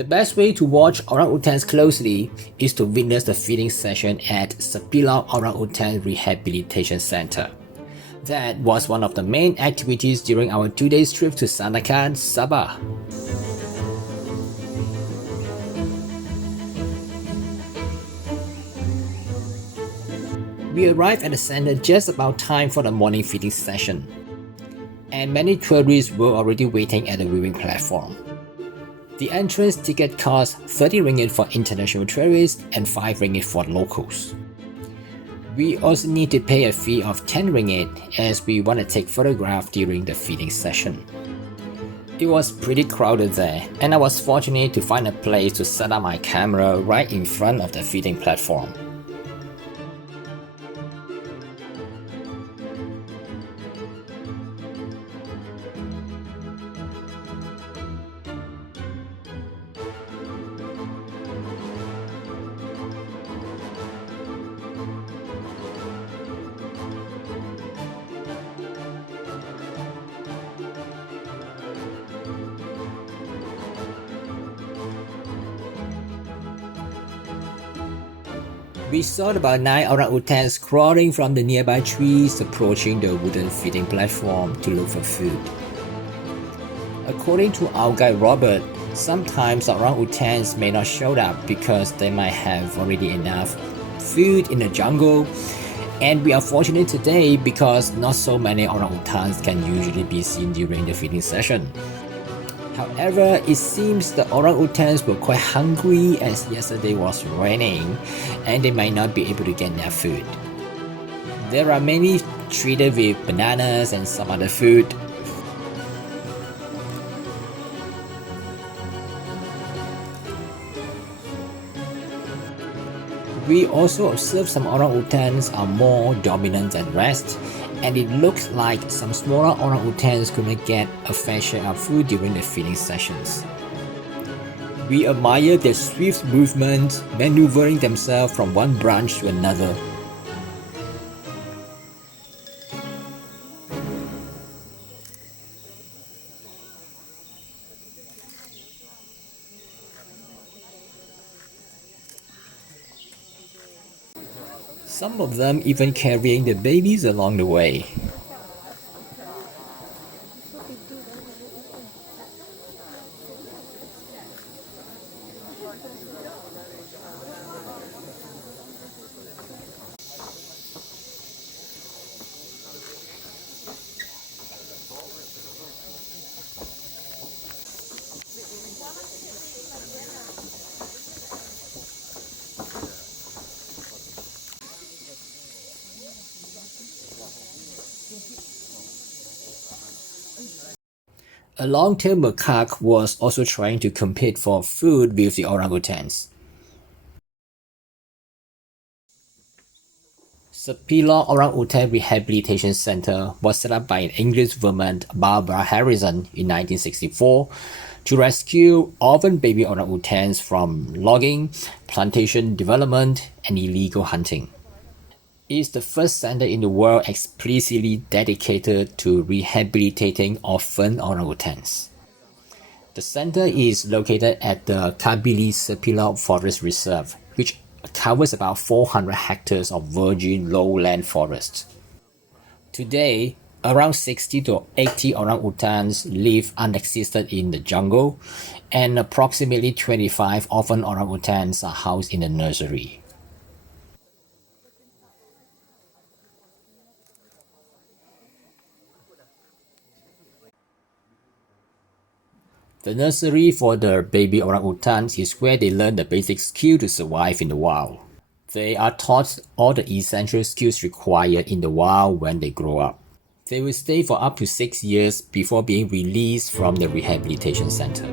The best way to watch orangutans closely is to witness the feeding session at Sepilok Orangutan Rehabilitation Center. That was one of the main activities during our 2-day trip to Sandakan, Sabah. We arrived at the center just about time for the morning feeding session, and many tourists were already waiting at the viewing platform. The entrance ticket cost 30 ringgit for international tourists and 5 ringgit for locals. We also need to pay a fee of 10 ringgit as we want to take photographs during the feeding session. It was pretty crowded there, and I was fortunate to find a place to set up my camera right in front of the feeding platform. We saw about 9 orangutans crawling from the nearby trees approaching the wooden feeding platform to look for food. According to our guide Robert, sometimes orangutans may not show up because they might have already enough food in the jungle, and we are fortunate today because not so many orangutans can usually be seen during the feeding session. However, it seems the orangutans were quite hungry as yesterday was raining and they might not be able to get their food. There are many treated with bananas and some other food. We also observed some orangutans are more dominant than rest, and it looks like some smaller orangutans couldn't get a fair share of food during the feeding sessions. We admire their swift movement, maneuvering themselves from one branch to another. Some of them even carrying the babies along the way. A long-tailed macaque was also trying to compete for food with the orangutans. Sepilok Orangutan Rehabilitation Center was set up by an English woman, Barbara Harrison, in 1964 to rescue orphan baby orangutans from logging, plantation development, and illegal hunting. It is the first center in the world explicitly dedicated to rehabilitating orphan orangutans. The center is located at the Kabili Sepilok Forest Reserve, which covers about 400 hectares of virgin lowland forest. Today, around 60 to 80 orangutans live unassisted in the jungle, and approximately 25 orphan orangutans are housed in the nursery. The nursery for the baby orangutans is where they learn the basic skill to survive in the wild. They are taught all the essential skills required in the wild when they grow up. They will stay for up to 6 years before being released from the rehabilitation center.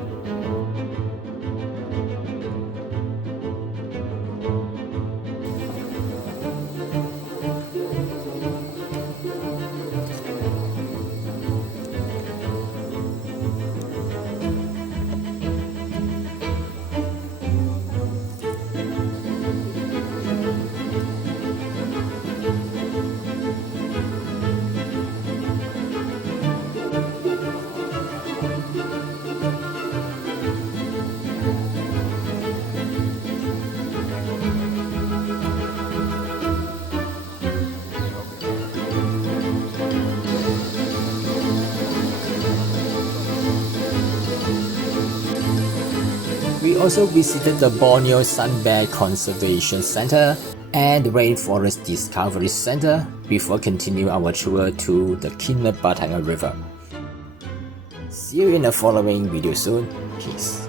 also visited the Borneo Sun Bear Conservation Center and the Rainforest Discovery Center before continuing our tour to the Kinabatangan River. See you in the following video soon. Peace.